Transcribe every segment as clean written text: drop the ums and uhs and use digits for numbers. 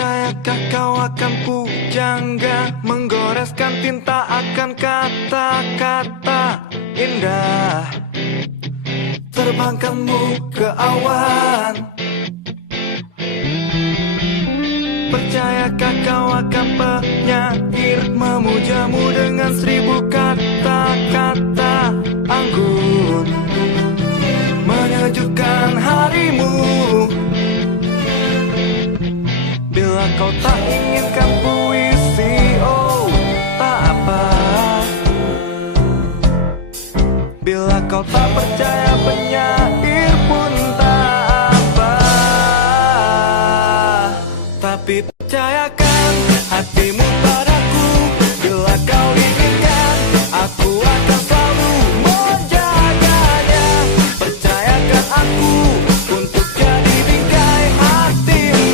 Percayakah kau akan pujangga, menggoreskan tinta akan kata-kata indah, terbangkanmu ke awan. Percayakah kau akan penyair, memujamu dengan 1000 kata-kata anggun, menyejukkan harimu. Bila kau tak inginkan puisi, oh tak apa. Bila kau tak percaya penyair pun tak apa. Tapi percayakan hatimu padaku. Bila kau inginkan, aku akan selalu menjaganya. Percayakan aku untuk jadi bingkai hatimu.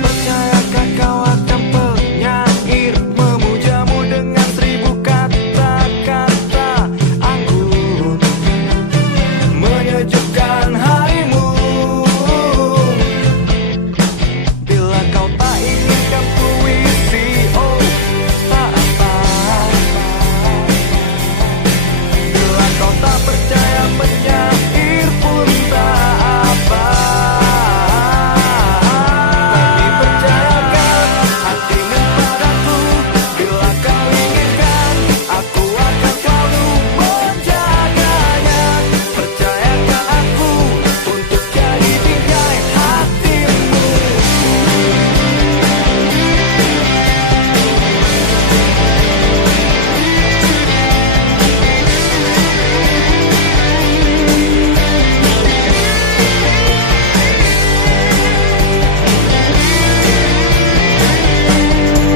Percayakah kau akan penyair, memujamu dengan 1000 kata-kata anggun, menyejukkan harimu. Bila kau tak inginkan puisi, oh tak apa. Bila kau tak percaya penyair pun tak apa. Tapi percayakan hatimu padaku. Bila kau inginkan, aku akan selalu menjaganya. Percayakan aku untuk jadi bingkai hatimu.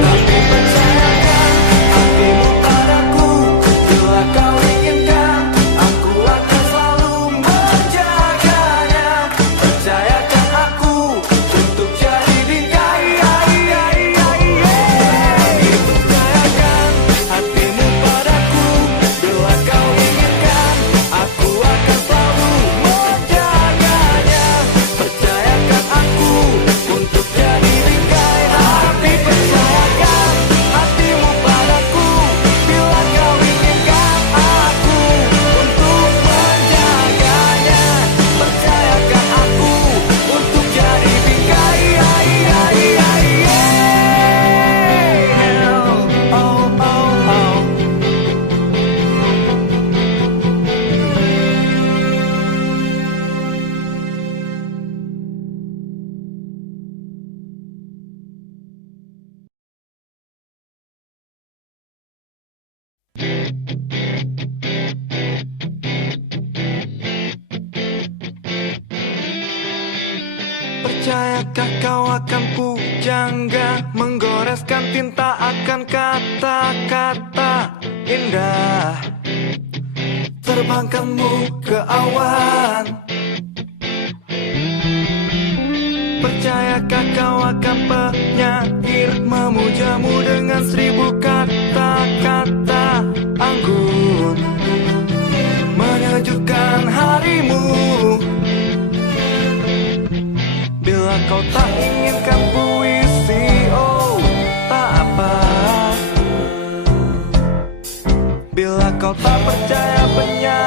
Tapi percayakan hatimu padaku. Bila kau inginkan, aku akan selalu menjaganya. Percayakan aku untuk jadi bingkai. Percayakan hatimu padaku. Bila kau inginkan, aku akan selalu menjaganya. Percayakan aku untuk jadi bingkai. Tapi percayakan hatimu padaku. Bila kau inginkan, aku untuk menjaganya. Percayakan aku untuk jadi bingkai. Percayakah kau akan pujangga, menggoreskan tinta akan kata-kata indah, terbangkanmu ke awan. Percayakah kau akan penyair, memujamu dengan 1000 kata-kata anggun, menyejukkan harimu. Bila kau tak inginkan puisi, oh tak apa. Bila kau tak percaya penyair